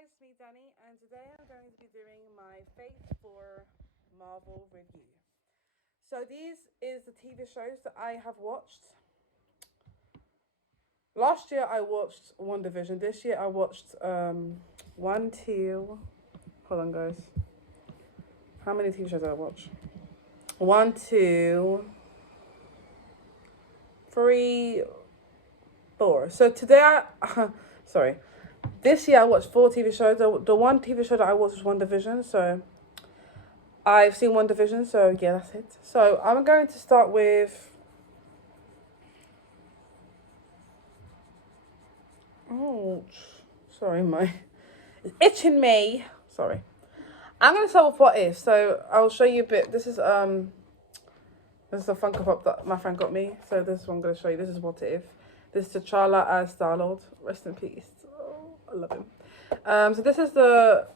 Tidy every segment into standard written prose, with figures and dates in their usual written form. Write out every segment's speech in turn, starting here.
guys, me Danny, and today I'm going to be doing my Fate for Marvel review. So these is the TV shows that I have watched. Last year I watched One Division. This year I watched one, two. Hold on, guys. How many TV shows did I watch? One, two, three, four. So today sorry. This year I watched four TV shows. The one TV show that I watched was One Division. So I've seen One Division, so yeah, that's it. So I'm going to start with. Oh, sorry, my it's itching me. Sorry. I'm gonna start with What If. So I'll show you a bit. This is a Funko Pop that my friend got me. So this is what I'm gonna show you. This is What If. This is T'Challa as Star Lord. Rest in peace. Oh, I love him. So this is the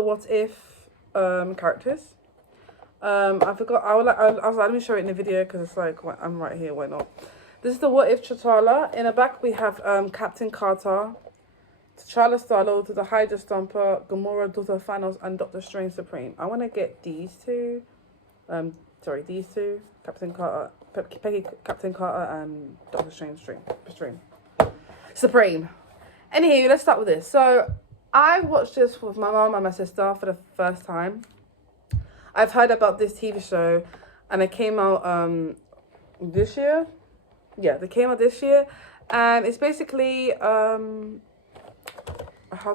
What If characters. I forgot. I was like, let me show it in the video because it's like I'm right here. Why not? This is the What If T'Challa. In the back we have Captain Carter, T'Challa Star-Lord, the Hydra Stomper, Gamora, Daughter of Thanos, and Doctor Strange Supreme. I want to get these two. These two. Captain Carter, Peggy, Captain Carter, and Doctor Strange Supreme. Anywho, let's start with this. So I watched this with my mom and my sister for the first time. I've heard about this TV show, and it came out this year. Yeah, they came out this year, and it's basically how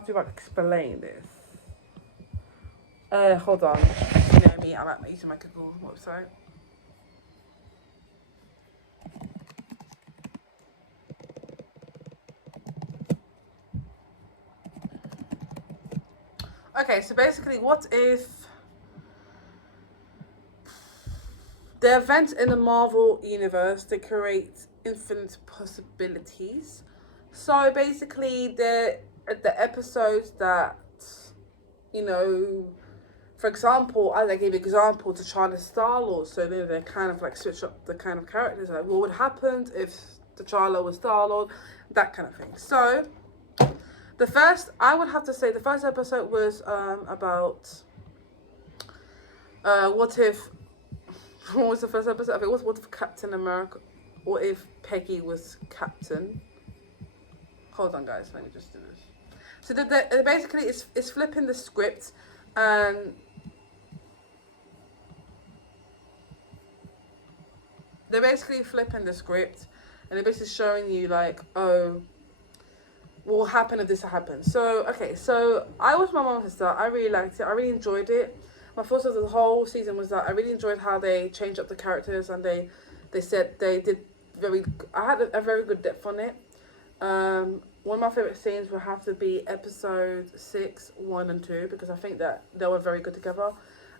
do I explain this? Hold on. You know me, I like using my Google website. Okay, so basically, what if the events in the Marvel universe, they create infinite possibilities. So basically, the episodes that, you know, for example, as I gave example to T'Challa Star-Lord, so they kind of like switch up the kind of characters, like what would happen if T'Challa was Star-Lord, that kind of thing. So I would have to say the first episode was about what if. What was the first episode? I think it was What If Captain America. What if Peggy was Captain? Hold on, guys. Let me just do this. So basically it's flipping the script, and they're basically flipping the script, and they're basically showing you like, oh, what will happen if this happens. So okay, so I was my mom's sister. I really liked it. I really enjoyed it. My thoughts of the whole season was that I really enjoyed how they changed up the characters, and they said they did I had a very good depth on it. One of my favorite scenes would have to be episode 6, 1 and 2, because I think that they were very good together.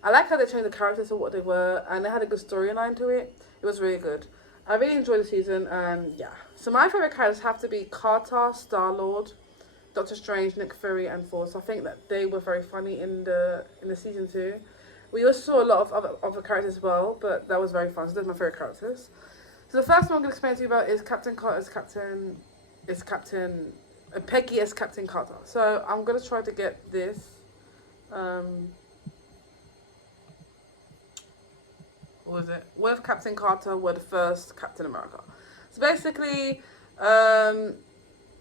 I like how they changed the characters to what they were, and they had a good storyline to it. It was really good. I really enjoyed the season, and yeah. So my favorite characters have to be Carter, Star-Lord, Doctor Strange, Nick Fury, and Force. I think that they were very funny in the season 2. We also saw a lot of other characters as well, but that was very fun. So those are my favorite characters. So the first one I'm going to explain to you about is Captain Carter as Peggy as Captain Carter. So I'm going to try to get this. What was it? What if Captain Carter were the first Captain America? So basically, it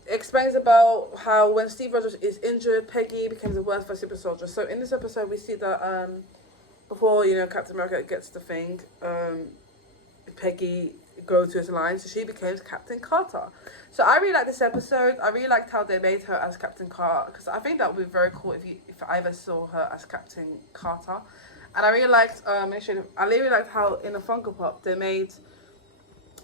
explains about how when Steve Rogers is injured, Peggy becomes the worst for super soldier. So in this episode, we see that before Captain America gets the thing, Peggy goes to his line, so she becomes Captain Carter. So I really liked this episode. I really liked how they made her as Captain Carter, because I think that would be very cool if I ever saw her as Captain Carter. And I really liked how in the Funko Pop they made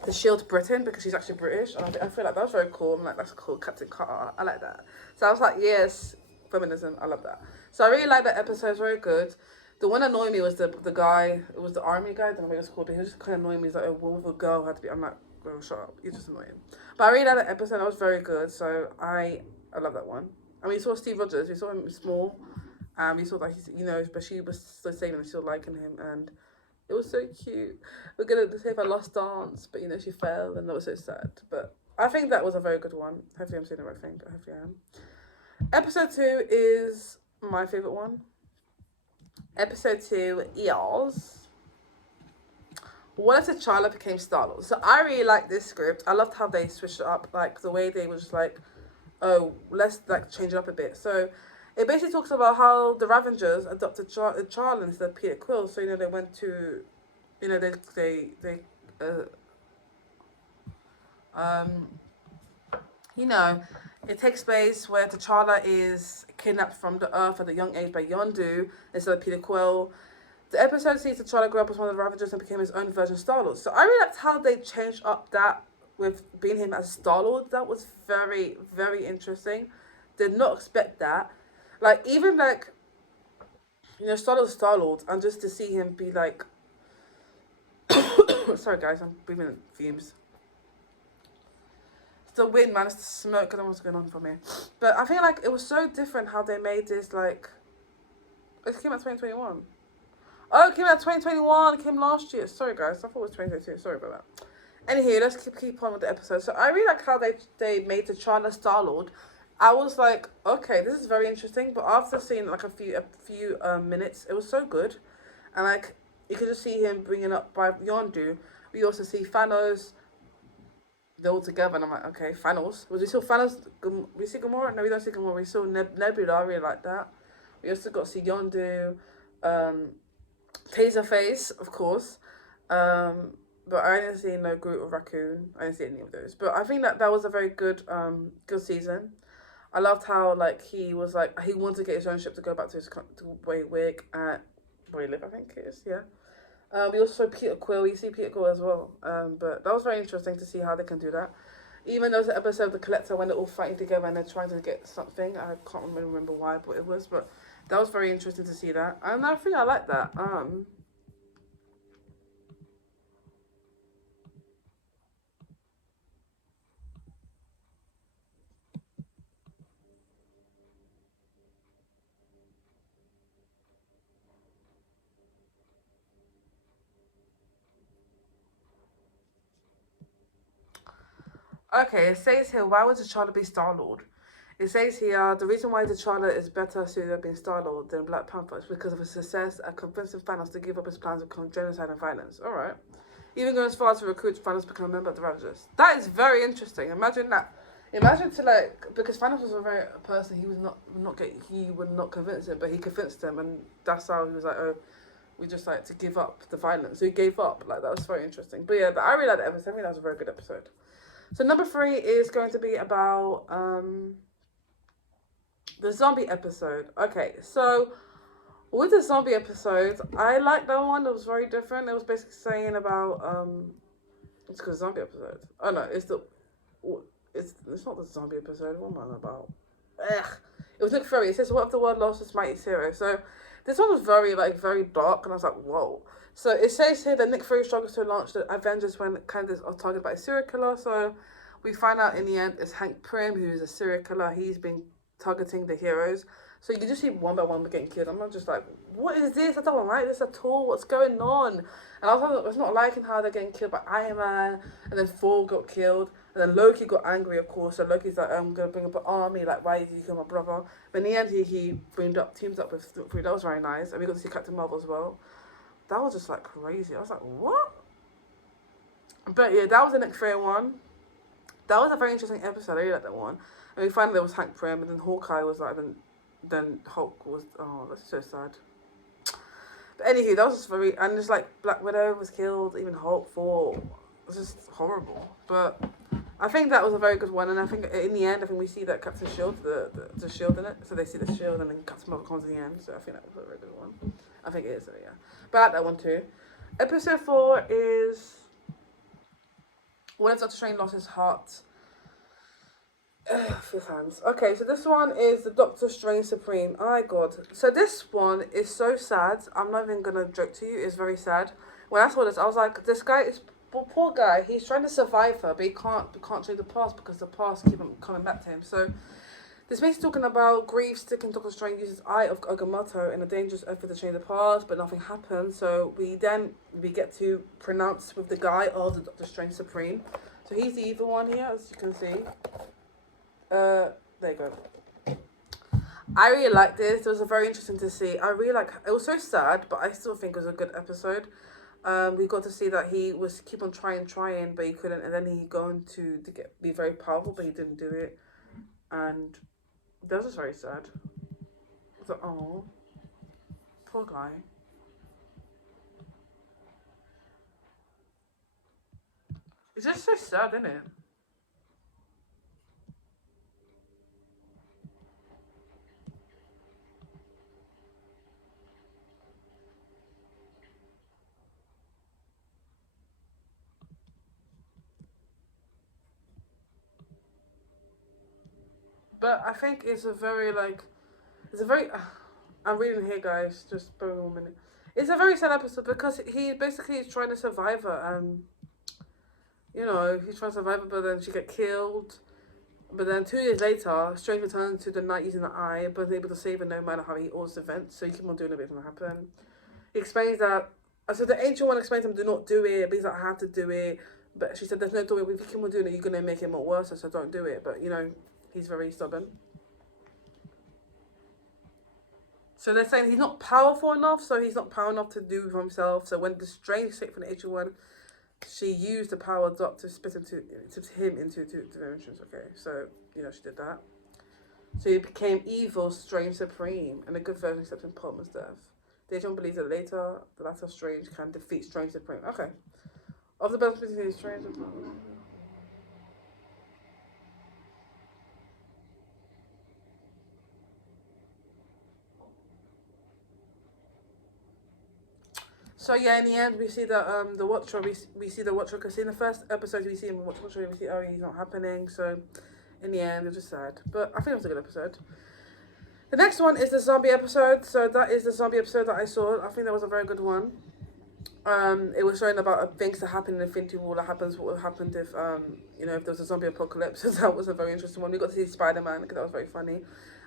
the shield Britain, because she's actually British, and I feel like that was very cool. I'm like, that's cool, Captain Carter. I like that. So I was like, yes, feminism. I love that. So I really liked that episode. It was very good. The one that annoyed me was the guy. It was the army guy. I don't know what it was called, but he was just kind of annoying me. He's like, oh, what with a girl had to be. I'm like, oh, shut up. You're just annoying. But I really liked that episode. That was very good. So I love that one. And we saw Steve Rogers. We saw him small. We saw that but she was still saving and still liking him, and it was so cute. We're gonna save her last dance, but she fell, and that was so sad. But I think that was a very good one. Hopefully I'm saying the right thing. Hopefully I am. Episode 2 is my favourite one. Episode 2 is What if T'Challa became Star-Lord? So I really like this script. I loved how they switched it up, like the way they was just like, oh, let's like change it up a bit. So it basically talks about how the Ravengers adopted T'Challa instead of Peter Quill. So they went to, they um you know, it takes place where T'Challa is kidnapped from the Earth at a young age by Yondu instead of Peter Quill. The episode sees T'Challa grow up as one of the Ravagers and became his own version of Star-Lord. So I really liked how they changed up that with being him as Star-Lord. That was very, very interesting. Did not expect that. Like, even like, Star-Lord, and just to see him be like, sorry guys, I'm breathing in fumes. It's the wind, man. It's the smoke. I don't know what's going on for me. But I feel like it was so different how they made this, like, it came out 2021. Oh, it came out 2021. It came last year. Sorry, guys. I thought it was 2022. Sorry about that. Anywho, let's keep on with the episode. So I really like how they made T'Challa Star-Lord. I was like, okay, this is very interesting. But after seeing like a few minutes, it was so good. And like, you could just see him bringing up by Yondu. We also see Thanos. They're all together, and I'm like, okay, Thanos. Was we saw Thanos? We see Gamora? No, we don't see Gamora. We saw Nebula. I really like that. We also got to see Yondu, Taserface, of course. But I didn't see no Groot or Raccoon. I didn't see any of those. But I think that was a very good season. I loved how like he was like he wanted to get his own ship to go back to his Wig at where he live, I think it is. Yeah. We also saw Peter Quill. You see Peter Quill as well. But that was very interesting to see how they can do that. Even there was an episode of The Collector when they're all fighting together and they're trying to get something. I can't remember why, but it was. But that was very interesting to see that. And I think I like that. Okay, it says here, why would T'Challa be Star-Lord? It says here, the reason why T'Challa is better suited at being Star-Lord than Black Panther is because of his success at convincing Thanos to give up his plans of genocide and violence. Alright. Even going as far as to recruit Thanos to become a member of the Ravagers. That is very interesting. Imagine that. Imagine to like, because Thanos was a very person, he would not convince him, but he convinced him, and that's how he was like, oh, we just like to give up the violence. So he gave up. Like, that was very interesting. But yeah, but I really like the episode. I think that was a very good episode. So number 3 is going to be about the zombie episode. Okay, so with the zombie episode, I liked that one. It was very different. It was basically saying about it's called zombie episode. Oh no, it's not the zombie episode. What am I on about? Ugh. It was Nick Fury. It says, "What if the world lost its mighty hero?" So this one was very dark, and I was like, whoa. So it says here that Nick Fury struggles to launch the Avengers when candidates are targeted by a serial killer. So we find out in the end it's Hank Pym, who is a serial killer. He's been targeting the heroes. So you can just see one by one getting killed. I'm not just like, what is this? I don't like this at all. What's going on? And I was not liking how they're getting killed by Iron Man, and then Thor got killed, and then Loki got angry, of course. So Loki's like, I'm gonna bring up an army. Like, why did you kill my brother? But in the end, he teams up with Fury. That was very nice, and we got to see Captain Marvel as well. That was just like crazy. I was like, what? But yeah, that was the Nick Fury one. That was a very interesting episode. I really liked that one. And we finally there was Hank Pym, and then Hawkeye was like, then Hulk was. Oh, that's so sad. But anywho, that was just very, and just like Black Widow was killed, even Hulk 4. It was just horrible. But I think that was a very good one, and I think in the end, I think we see that Captain Shield, the shield in it. So they see the shield, and then Captain Marvel comes in the end. So I think that was a very good one. I think it is, so yeah. But I like that one too. Episode 4 is when Doctor Strange lost his heart. A few times. Okay, so this one is the Doctor Strange Supreme. Oh my god. So this one is so sad. I'm not even gonna joke to you. It's very sad. When I saw this, I was like, this guy is poor guy. He's trying to survive her, but he can't change the past because the past keep coming back to him. So this basically talking about grief sticking Doctor Strange uses Eye of Agamotto in a dangerous effort to change the past, but nothing happens. So we get to pronounce with the guy of the Doctor Strange Supreme. So he's the evil one here, as you can see. There you go. I really liked this. It was a very interesting to see. I really like. It was so sad, but I still think it was a good episode. We got to see that he was keep on trying, but he couldn't, and then he going to get be very powerful, but he didn't do it, and that was just very sad. I was like, oh, poor guy. It's just so sad, isn't it? But I think it's a very like, it's a very. I'm reading here, guys. Just bear with me 1 minute. It's a very sad episode because he basically is trying to survive her. You know, he's trying to survive her, but then she get killed. But then 2 years later, Strange returns to the night using the eye, but is able to save her no matter how he orders events. So you keep on doing it, but it doesn't happen. He explains that. So the ancient one explains to him, do not do it. But he's like, I have to do it. But she said, there's no doing it. If you keep on doing it, you're going to make it more worse. So don't do it. But, you know, he's very stubborn. So they're saying he's not powerful enough. So he's not powerful enough to do for himself. So when the Strange escaped from the ancient one, she used the power up to spit him into 2 dimensions. Okay, so, you know, she did that. So he became evil, Strange Supreme, and a good version accepting Palmer's death. Dejan believes that later, the latter Strange can defeat Strange Supreme. Okay. Of the best between Strange and Palmer. So yeah, in the end, we see that the Watcher, we see the Watcher, because in the first episode we see him Watcher, we see, oh, he's not happening. So in the end, it's just sad. But I think it was a good episode. The next one is the zombie episode. So that is the zombie episode that I saw. I think that was a very good one. It was showing about things that happen in Infinity War. That happens. What would happen if you know, if there was a zombie apocalypse. So that was a very interesting one. We got to see Spider-Man because that was very funny.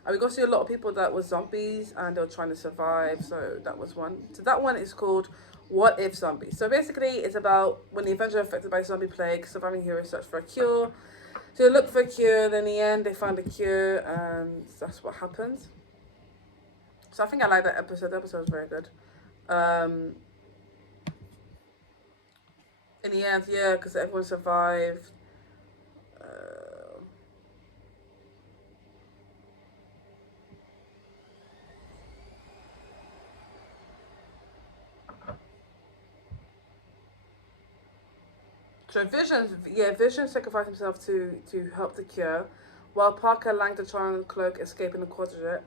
And we got to see a lot of people that were zombies and they were trying to survive. So that was one. So that one is called What If Zombies. So basically, it's about when the Avengers are affected by zombie plague, surviving heroes search for a cure. So they look for a cure. Then in the end, they find a cure, and that's what happens. So I think I like that episode. The episode was very good. In the end, yeah, because everyone survived. So Vision sacrificed himself to help the cure, while Parker Lang the Tron Cloak escape in the quadjet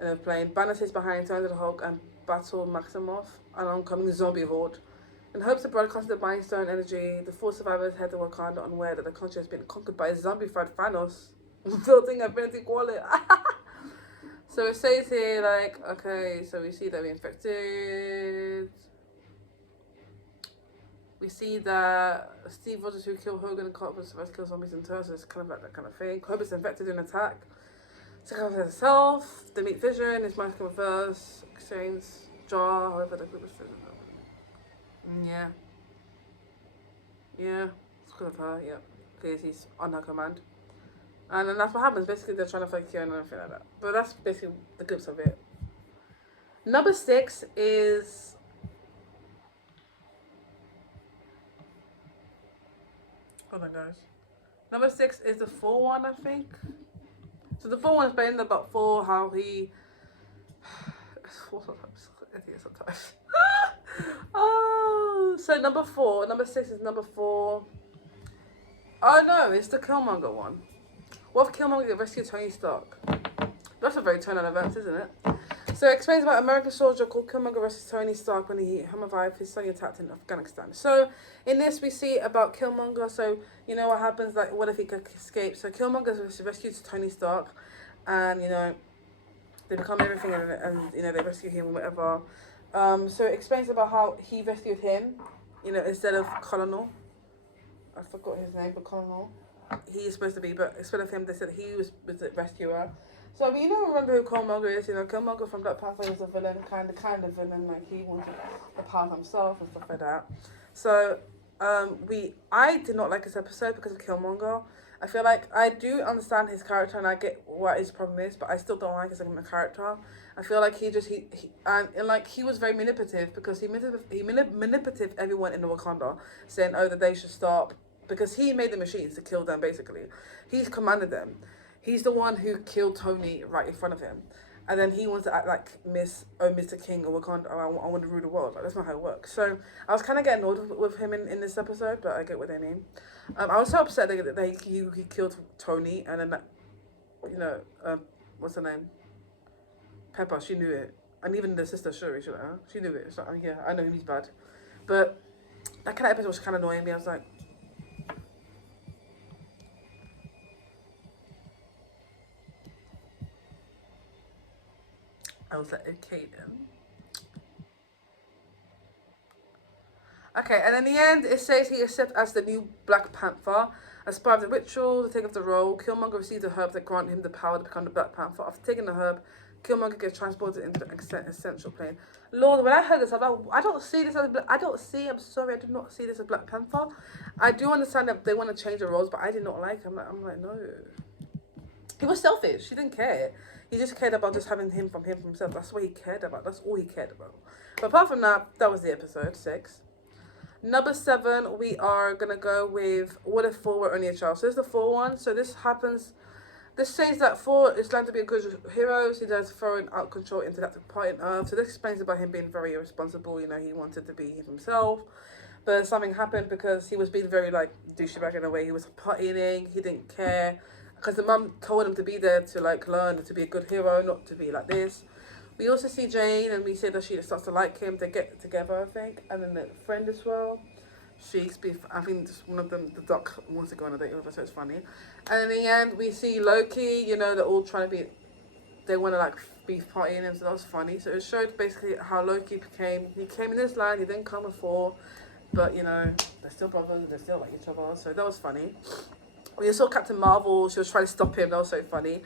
in a plane. Banner stays behind, turns to the Hulk and battle Maximoff, an oncoming zombie horde. In hopes of broadcasting the Mind Stone energy, the 4 survivors head to Wakanda unaware that the country has been conquered by a zombified Thanos, building Infinity Gauntlet. So it says here, like, okay, so we see that we're infected. We see that Steve Rogers, who killed Hogan and Carter, was supposed to kill zombies in turn, so it's kind of like that kind of thing. Hogan's infected in an attack. Sacrifices herself. They meet Vision, his mind can reverse, exchange, jar, however the group is Vision. Yeah. Yeah. It's because of her, yeah. Because he's on her command. And then that's what happens. Basically, they're trying to fight Kieran and everything like that. But that's basically the glimpse of it. Number 6 is... Hold on, guys. Number 6 is the 4 one, I think. So the 4 one is playing about 4, how he... I think sometimes. Oh, so number 6 is number 4. Oh no, it's the Killmonger one. What if Killmonger rescued Tony Stark? That's a very turn on events, isn't it? So it explains about American soldier called Killmonger rescues Tony Stark when he revived his son attacked in Afghanistan. So in this we see about Killmonger. So you know what happens, like what if he could escape? So Killmonger rescues Tony Stark, and you know they become everything, and you know they rescue him or whatever. So it explains about how he rescued him, you know, instead of Colonel. I forgot his name, but Colonel. He is supposed to be, but instead of him, they said he was the rescuer. So, I mean, you know, remember who Killmonger is? You know, Killmonger from Black Panther was a villain, kind of villain. Like, he wanted the power himself and stuff like that. So, I did not like this episode because of Killmonger. I feel like I do understand his character and I get what his problem is, but I still don't like his second character. I feel like and like he was very manipulative because manipulative everyone in the Wakanda, saying that they should stop because he made the machines to kill them. Basically, he's commanded them. He's the one who killed Tony right in front of him, and then he wants to act like Mr. King or Wakanda. I want to rule the world. Like that's not how it works. So I was kind of getting annoyed with him in this episode, but I get what they mean. I was so upset that he killed Tony, and then that, what's her name? Pepper. She knew it, and even the sister Shuri, she knew it. So yeah, I know he's bad, but that kind of episode was kind of annoying me. I was like, okay then. Okay, and in the end, it says he is set as the new Black Panther. As part of the ritual to take up the role, Killmonger receives a herb that grant him the power to become the Black Panther. After taking the herb, Killmonger gets transported into the essential plane. Lord, when I heard this, I thought, I don't see this as I'm sorry, I do not see this as Black Panther. I do understand that they want to change the roles, but I did not like him. I'm like, no. He was selfish. He didn't care. He just cared about just having him from himself. That's what he cared about. That's all he cared about. But apart from that, that was the episode 6. Number 7, we are going to go with What If Thor Were Only a Child. So this is the Thor one. So this says that Thor is planned to be a good hero. So he does throwing out control into that part in Earth. So this explains about him being very irresponsible. He wanted to be himself. But something happened because he was being very, douchebag in a way. He was partying. He didn't care. Because the mum told him to be there to, learn to be a good hero, not to be like this. We also see Jane, and we see that she starts to like him. They get together, I think. And then the friend as well. I think just one of them, the duck, wants to go on a date with her, so it's funny. And in the end, we see Loki, they're all trying to be, they want to, be partying, and so that was funny. So it showed basically how Loki he came in this land, he didn't come before, but, they're still brothers, they still like each other, so that was funny. We saw Captain Marvel, she was trying to stop him, that was so funny.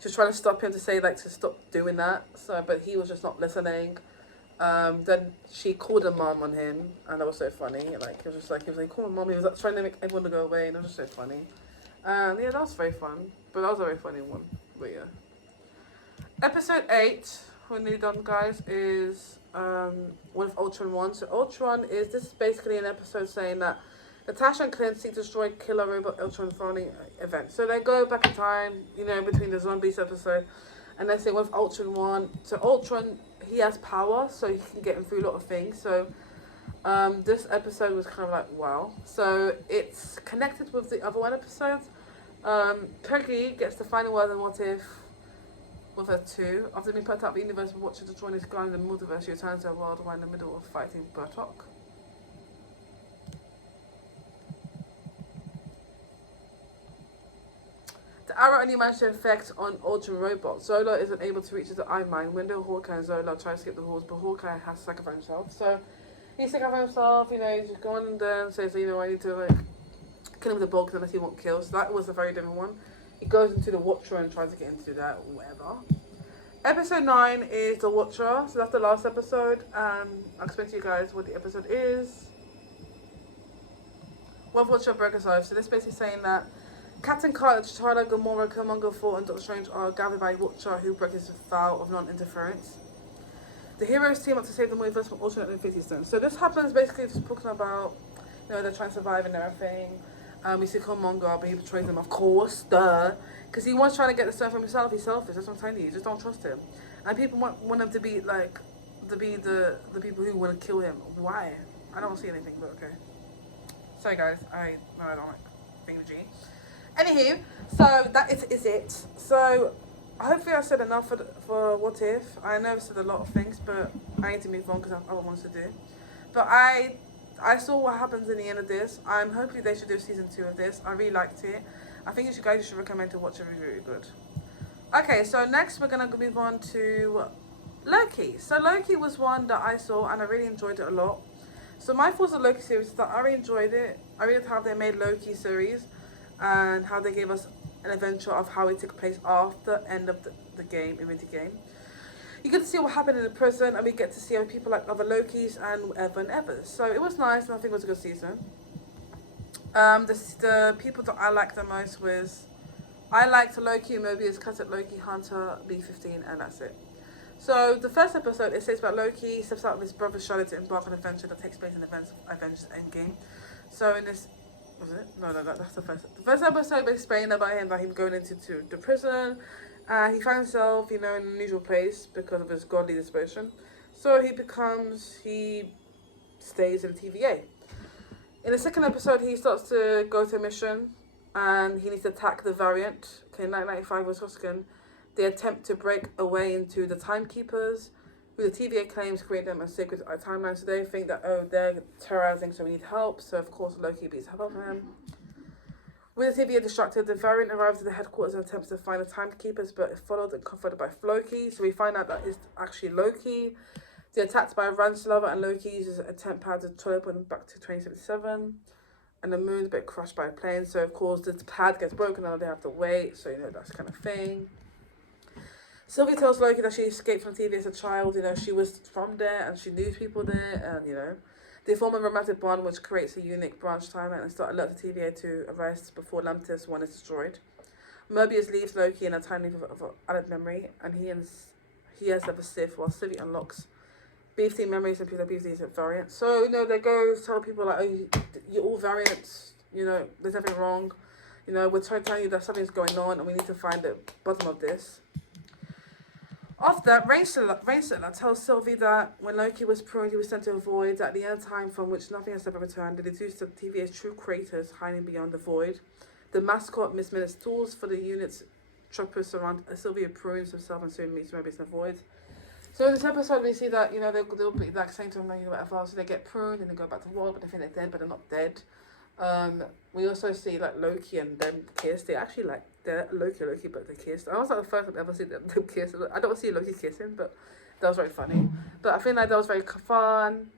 She was trying to stop him to say, to stop doing that, but he was just not listening. Then she called her mom on him, and that was so funny. He was like, call my mom. He was trying to make everyone to go away, and it was just so funny. And yeah, that was very fun. But that was a very funny one. But yeah. Episode 8, we're nearly done, guys, is with Ultron 1. So Ultron this is basically an episode saying that Natasha and Clint seek to destroy Killer Robot Ultron following event. So they go back in time, between the Zombies episode, and they say with Ultron 1. So Ultron, he has power, so he can get him through a lot of things. So this episode was kind of like, wow. So it's connected with the other one episode. Peggy gets the final word on What If with her too. After being put out of the universe, watching to join this guy in the multiverse, she returns to a world while in the middle of fighting Bartok. The arrow only managed to affect on Ultron robots. Zola isn't able to reach the eye mine window. Hawkeye and Zola try to skip the halls, but Hawkeye has to sacrifice himself. So he's sacrificing himself, he's just going there and says, I need to kill him with the bolt unless he won't kill. So that was a very different one. He goes into the Watcher and tries to get into that, whatever. Episode 9 is the Watcher. So that's the last episode. I'll explain to you guys what the episode is. One Watcher broke his life. So this is basically saying that Captain Carter, T'Challa, Gamora, Killmonger, Thor, and Doctor Strange are gathered by Watcher who broke his vow of non-interference. The heroes team up to save the universe from alternate Infinity Stones. So this happens basically just talking about, they're trying to survive and everything. We see Killmonger, but he betrays them, of course, because he was trying to get the stone from himself. He's selfish. That's what I'm telling you. Just don't trust him. And people want him to be the people who want to kill him. Why? I don't see anything, but okay. Sorry guys, I don't like being the G. Anywho, so that is it. So hopefully I said enough for What If. I know I said a lot of things, but I need to move on because I have other ones to do. But I saw what happens in the end of this. I'm hoping they should do season 2 of this. I really liked it. I think you guys should recommend to watch it. Really, really good. Okay, so next we're gonna move on to Loki. So Loki was one that I saw and I really enjoyed it a lot. So my thoughts on Loki series is that I really enjoyed it. I really liked how they made Loki series and how they gave us an adventure of how it took place after the end of the game, Infinity Game. You get to see what happened in the prison, and we get to see other people like other Lokis and whatever and ever. So it was nice, and I think it was a good season. The people that I like the most was, I liked Loki, Mobius, Cut at Loki, Hunter, B-15, and that's it. So the first episode, it says about Loki steps out with his brother Charlotte to embark on an adventure that takes place in the events of Avengers Endgame. So in this, was it? No, that's the first. The first episode explained about him that he was going into the prison, and he finds himself, in an unusual place because of his godly disposition. So he stays in TVA. In the second episode, he starts to go to a mission, and he needs to attack the variant. Okay, 1995 was Hoskin. They attempt to break away into the Timekeepers, who the TVA claims create them as sacred timelines. So they think that, they're terrorizing, so we need help. So, of course, Loki beats help from him. With the TVA distracted, the variant arrives at the headquarters and attempts to find the Timekeepers, but is followed and confronted by Loki. So we find out that it's actually Loki. They're attacked by Ranslaver, and Loki uses a temp pad to teleport them back to 2077. And the moon's a bit crushed by a plane. So, of course, the pad gets broken and they have to wait. So, that's kind of thing. Sylvie tells Loki that she escaped from TV as a child. She was from there and she knew people there. And, they form a romantic bond which creates a unique branch timeline and start alert the TVA to arrest before Atlantis 1 is destroyed. Mobius leaves Loki in a time leap of added memory, and he has a Sith while Sylvie unlocks B-15 memories and PWBs is a variant. So, they go tell people like, you're all variants, there's nothing wrong. We're trying to tell you that something's going on and we need to find the bottom of this. After that, Rainsettler tells Sylvie that when Loki was pruned, he was sent to a void at the end of time from which nothing has ever returned. They deduced that TVA's true creators hiding beyond the void. The mascot, Miss Minute's tools for the unit's troopers surround Sylvia prunes herself and soon meets Mobius in the void. So in this episode, we see that, they'll be like saying to them, whatever, so they get pruned and they go back to the world, but they think they're dead, but they're not dead. We also see, like, Loki and them kiss. They actually, like, they're Loki, but they kissed. I was, like, the first time I ever see them kiss. I don't see Loki kissing, but that was very funny. But I think, like, that was very fun.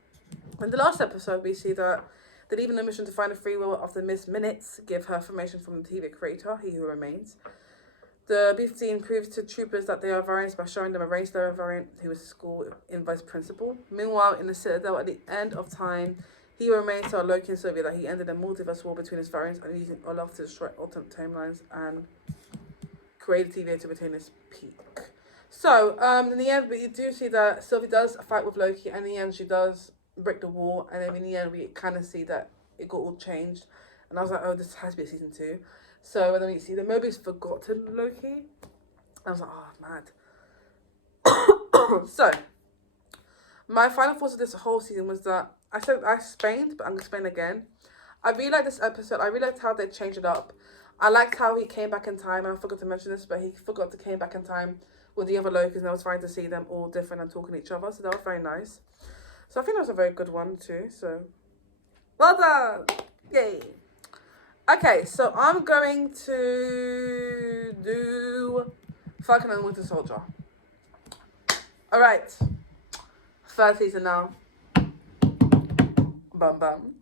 In the last episode, we see that they leave a mission to find the free will of the Miss Minutes, give her information from the TV creator, He Who Remains. The B-15 proves to troopers that they are variants by showing them a Rainslayer variant who is a school vice principal. Meanwhile, in the Citadel, at the end of time, He Who Remains told Loki and Sylvia that he ended a multiverse war between his variants and using Olaf to destroy alternate timelines and create a TVA to retain its peak. So, in the end, we do see that Sylvie does fight with Loki, and in the end, she does break the wall, and then in the end, we kind of see that it got all changed. And I was like, this has to be a season 2. So then we see the Mobius forgotten Loki. I was like, mad. So, my final thoughts of this whole season was that I explained, but I'm going to explain again. I really liked this episode. I really liked how they changed it up. I liked how he came back in time, and I forgot to mention this, but he forgot to came back in time with the other Lokis, and I was trying to see them all different and talking to each other, so that was very nice. So I think that was a very good one too, so well done! Yay! Okay, so I'm going to do Falcon and Winter Soldier. Alright, third season now. Bum bum.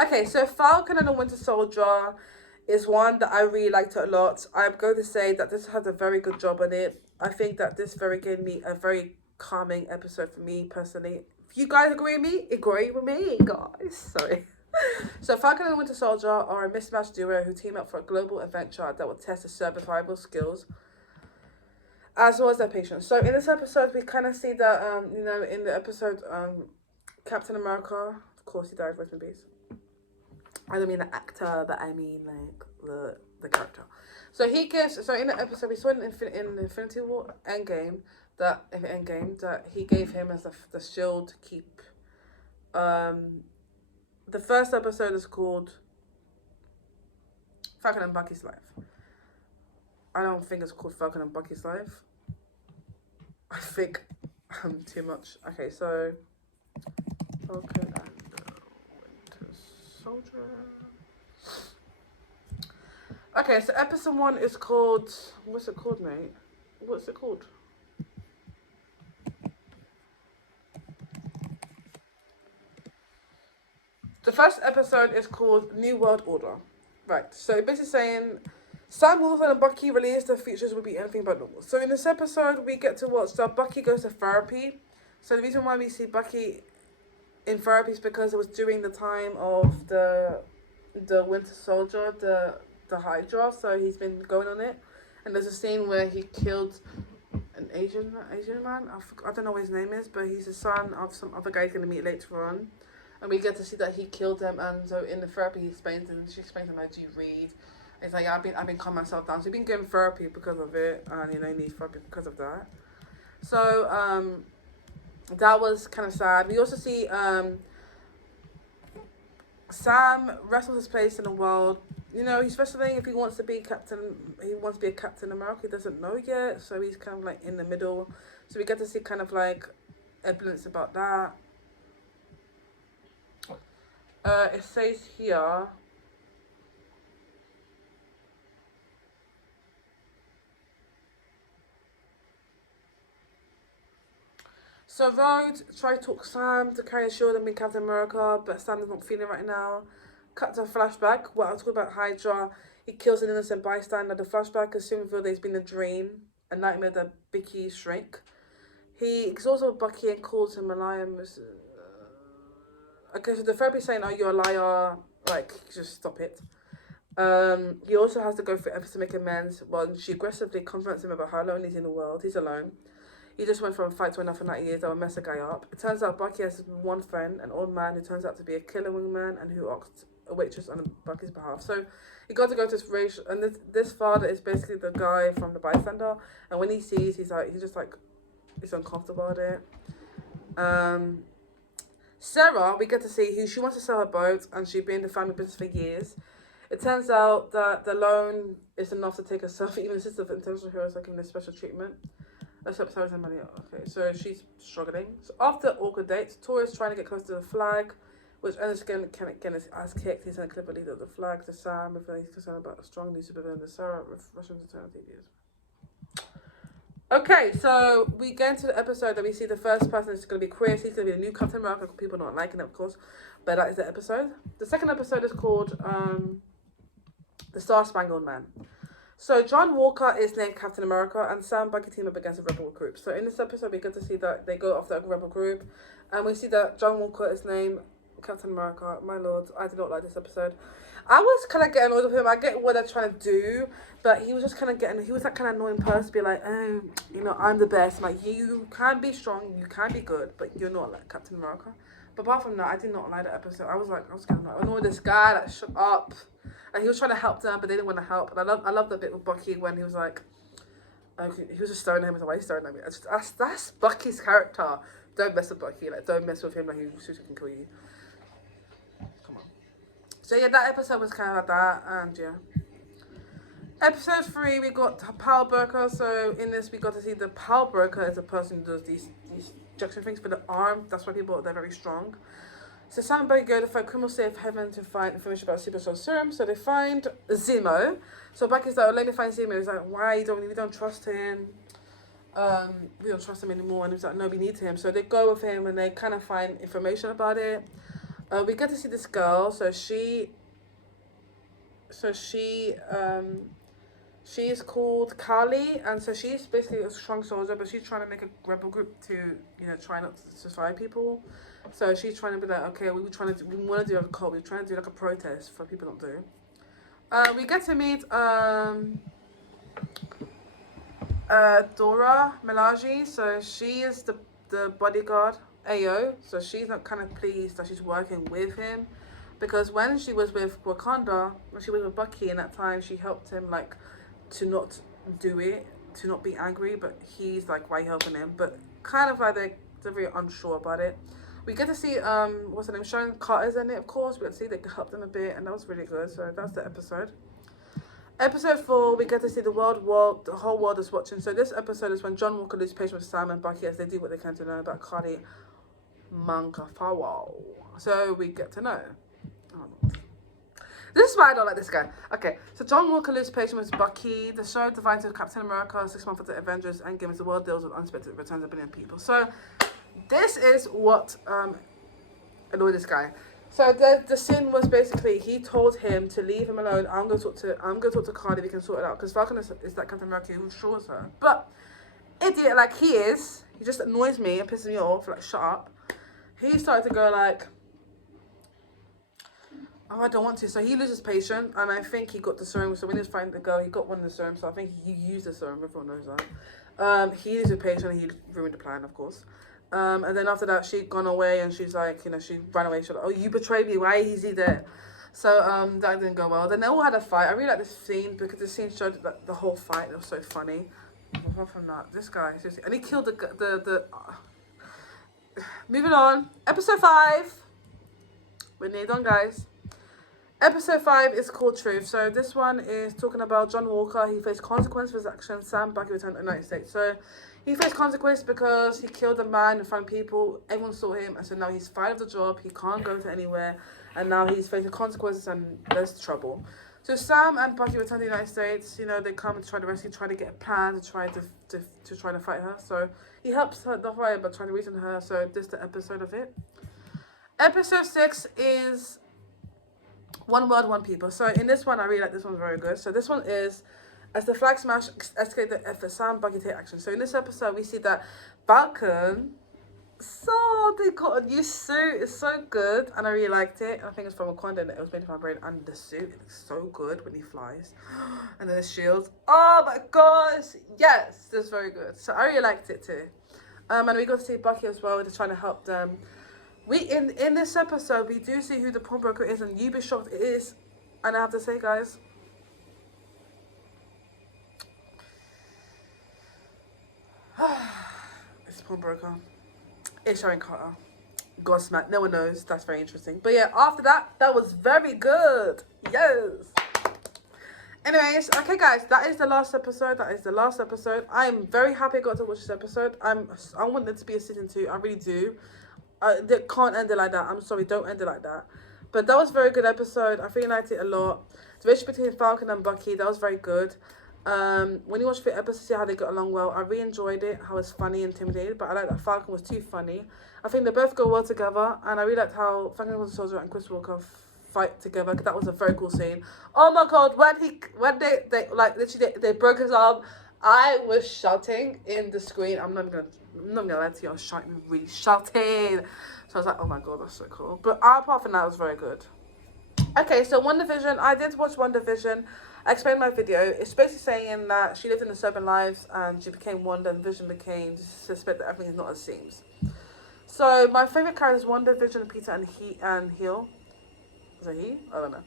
Okay, so Falcon and the Winter Soldier is one that I really liked a lot. I'm going to say that this has a very good job on it. I think that this gave me a very calming episode for me personally. If you guys agree with me, guys. Sorry. So Falcon and the Winter Soldier are a mismatched duo who team up for a global adventure that will test their survival skills as well as their patience. So in this episode, we kind of see that, in the episode, Captain America, of course he died, rest in peace. I don't mean the actor, but I mean like the character. So in the episode, we saw in Infinity War Endgame that he gave him as the shield to keep. The first episode is called Falcon and Bucky's Life. I don't think it's called Falcon and Bucky's Life. I think I'm too much. Okay, so Falcon and Winter Soldier. Okay, so episode 1 is called, what's it called, mate? What's it called? The first episode is called New World Order. Right, so basically saying Sam Wilson and Bucky released their features will be anything but normal. So in this episode, we get to watch that Bucky goes to therapy. So the reason why we see Bucky in therapy is because it was during the time of the the Winter Soldier, the Hydra. So he's been going on it, and there's a scene where he killed an Asian man. I don't know what his name is, but he's the son of some other guy he's gonna meet later on, and we get to see that he killed him. And so in the therapy, she explains to him, like, do you read? It's like, I've been calming myself down. So he's been getting therapy because of it, and he needs therapy because of that. So that was kind of sad. We also see Sam wrestles his place in the world. He's wrestling if he wants to be captain. He wants to be a Captain America. He doesn't know yet, so he's kind of like in the middle. So we get to see kind of like evidence about that. It says here. So Rhodes tried to talk Sam to carry a shield and be Captain America, but Sam is not feeling right now. Cut to a flashback. Well, I'll talk about Hydra. He kills an innocent bystander. The flashback is soon revealed that it's been a dream, a nightmare that Bucky shrank. He exhausts Bucky and calls him a liar. Okay, so the therapist saying, "Oh, you're a liar." Like, just stop it. He also has to go through efforts to make amends. Well, she aggressively confronts him about how alone he's in the world. He's alone. He just went from a fight to another for 90 years that will mess a guy up. It turns out Bucky has one friend, an old man who turns out to be a killer wingman and who asked a waitress on Bucky's behalf. So he got to go to this race, and this father is basically the guy from the bystander. And when he sees, he's uncomfortable at it. Sarah, we get to see who she wants to sell her boat, and she's been in the family business for years. It turns out that the loan is enough to take herself. Even the sister of international heroes are given a special treatment. Except Sarah's and money. Okay, so she's struggling. So after awkward dates, Tor is trying to get close to the flag, which ends again his ass kicked. He's an clip leader of the flag to Sam, if he's concerned about a strong new supervillain to Sarah with Russian eternity views. Okay, so we get into the episode that we see the first person is going to be queer. He's going to be the new Captain America. People not liking it, of course, but that is the episode. The second episode is called The Star Spangled Man. So John Walker is named Captain America, and Sam Bucky team up against a rebel group. So in this episode, we get to see that they go after a rebel group, and we see that John Walker is named Captain America. My lord, I did not like this episode. I was kind of getting annoyed with him. I get what they're trying to do, but he was just kind of he was that kind of annoying person to be like, oh, I'm the best. I'm like, you can be strong, you can be good, but you're not like Captain America. But apart from that, I did not like that episode. I was kind of annoyed with this guy that shut up. And he was trying to help them, but they didn't want to help. And I love the bit with Bucky when he was like, he was just staring at him. I was like, why are you staring at me? That's Bucky's character. Don't mess with Bucky. Like, don't mess with him. Like, he can kill you. Come on. So yeah, that episode was kind of like that, and yeah. Episode 3, we got Power Broker. So in this, we got to see the Power Broker is a person who does these injection things for the arm. That's why they're very strong. So Sam and Bucky go to find criminal safe haven to find information about Super Soul Serum. So they find Zemo. So Bucky's like, let me find Zemo. He's like, why? We don't trust him. We don't trust him anymore. And he's like, no, we need him. So they go with him and they kind of find information about it. We get to see this girl. So she is called Kali, and so she's basically a strong soldier, but she's trying to make a rebel group to, try not to survive people. So she's trying to be like, okay, we want to do a cult. We're trying to do like a protest for people not do. We get to meet Dora Milaje. So she is the bodyguard AO. So she's not kind of pleased that she's working with him, because when she was with Wakanda, when she was with Bucky in that time, she helped him like to not do it, to not be angry. But he's like, why are you helping him? But kind of like they're very unsure about it. We get to see, what's her name, Sharon Carter's in it, of course. We get to see they helped them a bit, and that was really good. So that's the episode. Episode 4, we get to see the whole world is watching. So this episode is when John Walker loses patience with Sam and Bucky as they do what they can to learn about Kali Mangafawa. So we get to know. Oh, this is why I don't like this guy. Okay, so John Walker loses patience with Bucky. The show divides into Captain America, 6 months after the Avengers, Endgame as the world deals with unexpected returns of a billion people. So this is what annoyed this guy. So the sin was basically he told him to leave him alone. I'm gonna talk to Cardi. We can sort it out, because Falcon is that Captain America who assures her. But idiot like he just annoys me and pisses me off. Like, shut up. He started to go like, Oh, I don't want to. So he loses patience, and I think he got the serum. So when he was fighting the girl, he got one of the serums. So I think he used the serum. Everyone knows that. He loses patience. He ruined the plan, of course. And then after that, she'd gone away, and she's like, she ran away. She's like, "Oh, you betrayed me. Why is he there?" So that didn't go well. Then they all had a fight. I really like this scene because the scene showed the whole fight. It was so funny. Apart from that, this guy seriously, and he killed the. Moving on, episode 5. We're nearly done, guys. Episode 5 is called Truth. So this one is talking about John Walker. He faced consequence for his actions. Sam Bucky returned to the United States. So he faced consequence because he killed a man in front of people. Everyone saw him, and so now he's fired of the job. He can't go to anywhere, and now he's facing consequences, and there's trouble. So Sam and Bucky return to the United States. They come to try to rescue, try to get a plan to try to fight her. So he helps her the fight, but trying to reason her. So this is the episode of it. Episode 6 is One World, One People. So in this one, I really like this one, very good. So this one is, as the flag smash escalate the effort, Sam Bucky take action. So in this episode, we see that Falcon, they got a new suit. It's so good, and I really liked it. I think it's from Wakanda, and it was made in my brain. And the suit, it looks so good when he flies, and then the shield. Oh my gosh, yes, this is very good. So I really liked it too. And we got to see Bucky as well. They're trying to help them. We in this episode, we do see who the pawnbroker is, and you'd be shocked it is. And I have to say, guys, it's pawnbroker. It's Sharon Carter. Godsmack. No one knows. That's very interesting. But yeah, after that was very good. Yes. Anyways, okay, guys, that is the last episode. I'm very happy I got to watch this episode. I want it to be a season 2. I really do. They can't end it like that. I'm sorry, don't end it like that. But that was a very good episode. I really liked it a lot. The relationship between Falcon and Bucky, that was very good. When you watch the episode, see how they got along well. I really enjoyed it, how it's funny and intimidated, but I like that Falcon was too funny. I think they both go well together, and I really liked how Falcon was Soldier and Chris Walker fight together, because that was a very cool scene. Oh my god, when they like literally they broke his arm, I was shouting in the screen. I'm not gonna lie to you, I was shouting, really shouting. So I was like, oh my god, that's so cool. But apart from that, it was very good. Okay, so WandaVision, I did watch WandaVision. I explained my video. It's basically saying that she lived in the Serpent lives and she became Wanda, and Vision became suspect that everything is not as it seems. So my favorite characters is WandaVision, Peter, and Heal. Is it he? I don't know.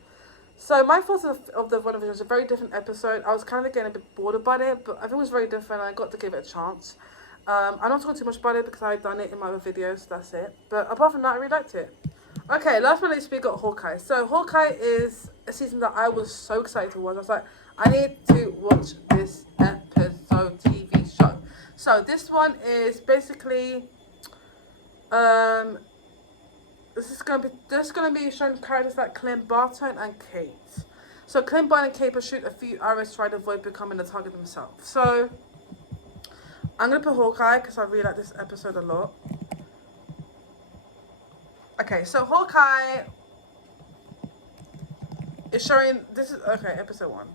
So my thoughts of the WandaVision was a very different episode. I was kind of getting a bit bored about it, but I think it was very different. I got to give it a chance. I'm not talking too much about it because I've done it in my other videos. That's it. But apart from that, I really liked it. Okay, last but not least, we got Hawkeye. So Hawkeye is a season that I was so excited to watch. I was like, I need to watch this episode TV show. So this one is basically, this is gonna be showing characters like Clint Barton and Kate. So Clint Barton and Kate will shoot a few arrows to try to avoid becoming the target themselves. So I'm gonna put Hawkeye because I really like this episode a lot. Okay, so Hawkeye is showing, this is, okay, episode 1.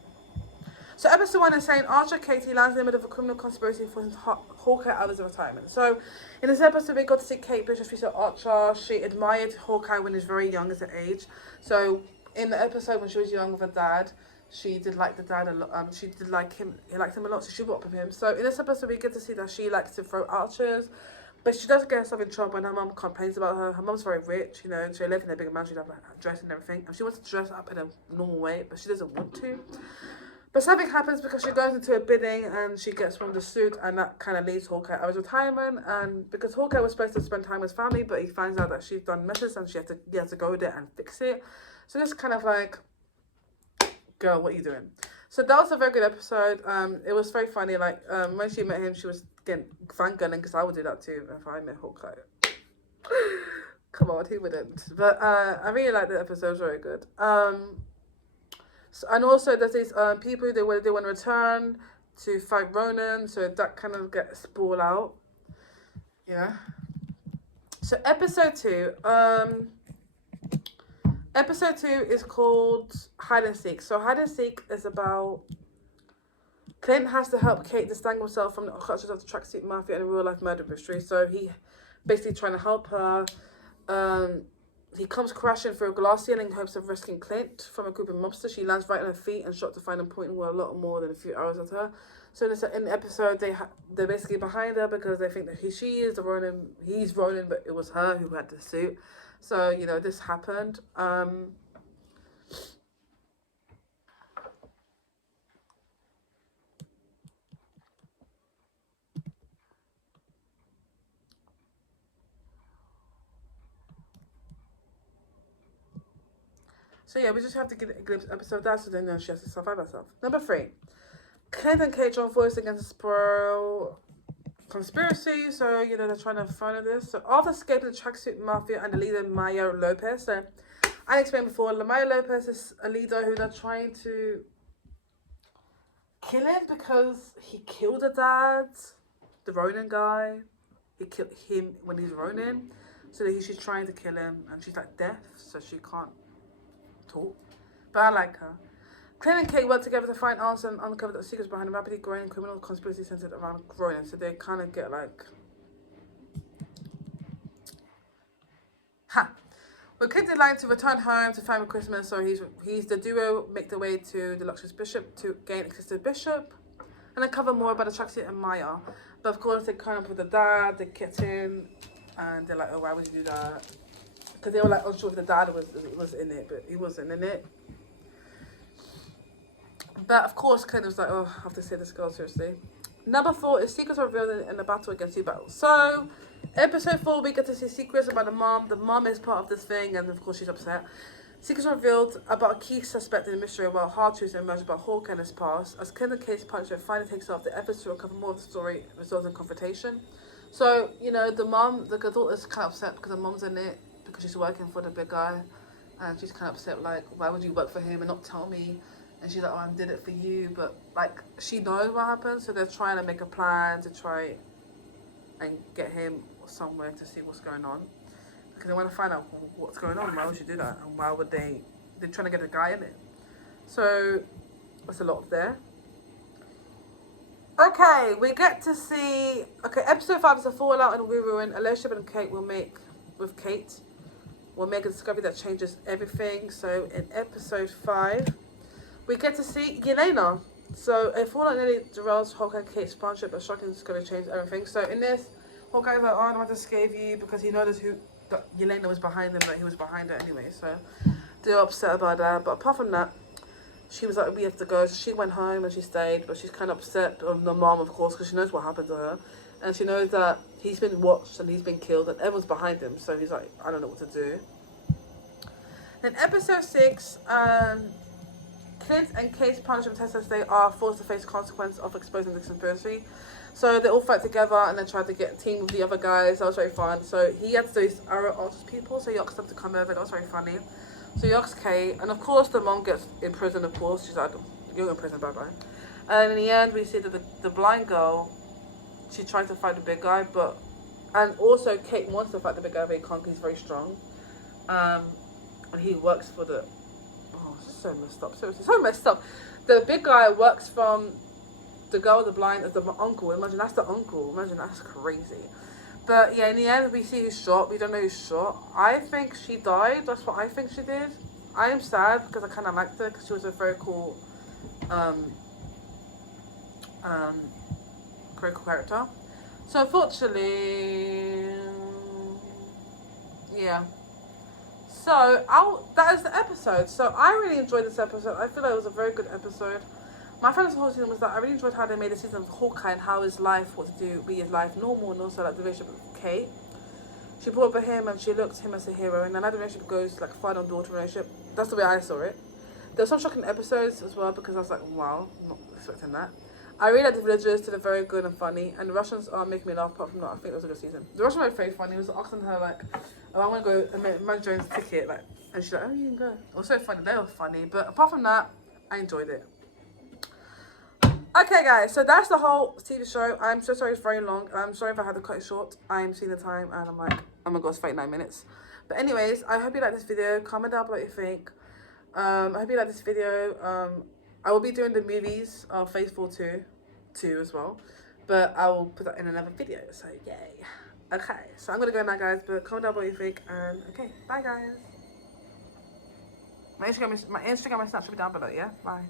So episode 1 is saying Archer Katie lands in the middle of a criminal conspiracy for Hawkeye out of his retirement. So in this episode, we got to see Kate Bishop. She saw Archer. She admired Hawkeye when he was very young as an age. So in the episode when she was young with her dad, she did like the dad a lot. She did like him. He liked him a lot, so she grew up with him. So in this episode, we get to see that she likes to throw archers. But she doesn't get herself in trouble, and her mum complains about her. Her mum's very rich, she lives in a big mansion, she has like dress and everything. And she wants to dress up in a normal way, but she doesn't want to. But something happens because she goes into a bidding and she gets one of the suit, and that kind of leaves Hawkeye out of his retirement. And because Hawkeye was supposed to spend time with his family, but he finds out that she's done messes and he has to go there and fix it. So it's kind of like, girl, what are you doing? So that was a very good episode. It was very funny. Like when she met him, she was getting fan gunning, because I would do that too if I met Hawkeye. Come on, who wouldn't? But I really liked the episode. It was very good. So, and also there's these people they want to return to fight Ronan, so that kind of gets spoiled out. Yeah. So episode 2. Episode 2 is called Hide and Seek. So Hide and Seek is about Clint has to help Kate disentangle himself from the clutches of the tracksuit mafia and a real life murder mystery. So he basically trying to help her he comes crashing through a glass ceiling in hopes of rescuing Clint from a group of mobsters. She lands right on her feet and shot to find him pointing with a lot more than a few arrows at her. So in the episode, they're basically behind her because they think that she is the Ronin. He's Ronin, but it was her who had the suit. So, you know, this happened. So yeah, we just have to get a glimpse episode of that so they know she has to survive herself. Number 3. Clint and Kate join forces against the Sparrow conspiracy. So, you know, they're trying to find this. So after escaping the tracksuit mafia and the leader Maya Lopez. So I explained before, Maya Lopez is a leader who they're trying to kill him because he killed her dad, the Ronin guy. He killed him when he's Ronin. So she's trying to kill him and she's like deaf, so she can't talk. But I like her. Clint and Kate work together to find answers and uncover the secrets behind a rapidly growing criminal conspiracy centered around Ronin. So they kind of get like... With Clint deadline to return home to family Christmas, so the duo make their way to the Luxury's Bishop to gain access to the Bishop and uncover more about the tracksuit and Maya. But of course, they kind of with the dad, the kitten, and they're like, oh, why would you do that? Because they were like unsure if the dad was in it, but he wasn't in it. But of course, Clint was like, oh, I have to say this girl seriously. Number 4 is secrets are revealed in the battle against 2 battles. So, episode 4, we get to see secrets about the mom. The mom is part of this thing, and of course, she's upset. Secrets are revealed about a key suspect in the mystery, while hard truths emerge about Hawkeye and his past. As Clint and Kate's partnership finally takes off, the efforts to recover more of the story results in confrontation. So, you know, the daughter's kind of upset because the mom's in it, because she's working for the big guy. And she's kind of upset, like, why would you work for him and not tell me? And she's like, oh, I did it for you. But, like, she knows what happened. So they're trying to make a plan to try and get him somewhere to see what's going on. Because they want to find out what's going on. Why would you do that? And why would they're trying to get a guy in it. So, that's a lot there. Okay, we get to see... Okay, episode 5 is a fallout in Ruin. A relationship and Kate will make a discovery that changes everything. So, in episode 5... we get to see Yelena. So, a fallout nearly derails Hawkeye and Kate's partnership, but shocking discovery changed everything. So, in this, Hawkeye's like, oh, I don't want to save you because he knows that Yelena was behind him, but he was behind her anyway. So, they're upset about that. But apart from that, she was like, we have to go. So, she went home and she stayed, but she's kind of upset on the mom, of course, because she knows what happened to her. And she knows that he's been watched and he's been killed and everyone's behind him. So, he's like, I don't know what to do. Then, episode 6, Clint and Kate's partnership test as they are forced to face the consequence of exposing the conspiracy. So they all fight together and then try to get a team with the other guys. That was very fun. So he had to do his arrow artist people, so he asked them to come over. That was very funny. So he asked Kate, and of course the mom gets in prison, of course. She's like, you're in prison, bye-bye. And in the end, we see that the blind girl, she tried to fight the big guy, and also Kate wants to fight the big guy, but he can't because he's very strong. And he works for the... so messed up, seriously, so messed up. The big guy works from the girl with the blind as the uncle. Imagine that's the uncle. Imagine that's crazy. But yeah, in the end, we see who's shot. We don't know who's shot. I think she died. That's what I think she did. I am sad because I kind of liked her because she was a very cool, character. So unfortunately, yeah. So, that is the episode. So, I really enjoyed this episode. I feel like it was a very good episode. My favorite whole season was that I really enjoyed how they made a season of Hawkeye and how his life, what to do, be his life normal, and also like the relationship with Kate. She brought up him and she looked at him as a hero, and another relationship goes like father-daughter relationship. That's the way I saw it. There were some shocking episodes as well because I was like, wow, I'm not expecting that. I really like the villagers, they're very good and funny, and the Russians are making me laugh. Apart from that, I think it was a good season. The Russian was very funny. He was asking her like, oh, I want to go and manage Jones' ticket, like, and she's like, oh, you can go. It was so funny. They were funny, but apart from that, I enjoyed it. Okay, guys, so that's the whole TV show. I'm so sorry it's very long. I'm sorry if I had to cut it short. I'm seeing the time and I'm like, oh my god, it's 39 minutes. But anyways, I hope you like this video. Comment down below what you think. I hope you like this video. I will be doing the movies of Phase 4 too as well. But I will put that in another video, so yay. Okay, so I'm gonna go now, guys. But comment down what you think, and okay, bye, guys. My Instagram and Snapchat will be down below. Yeah, bye.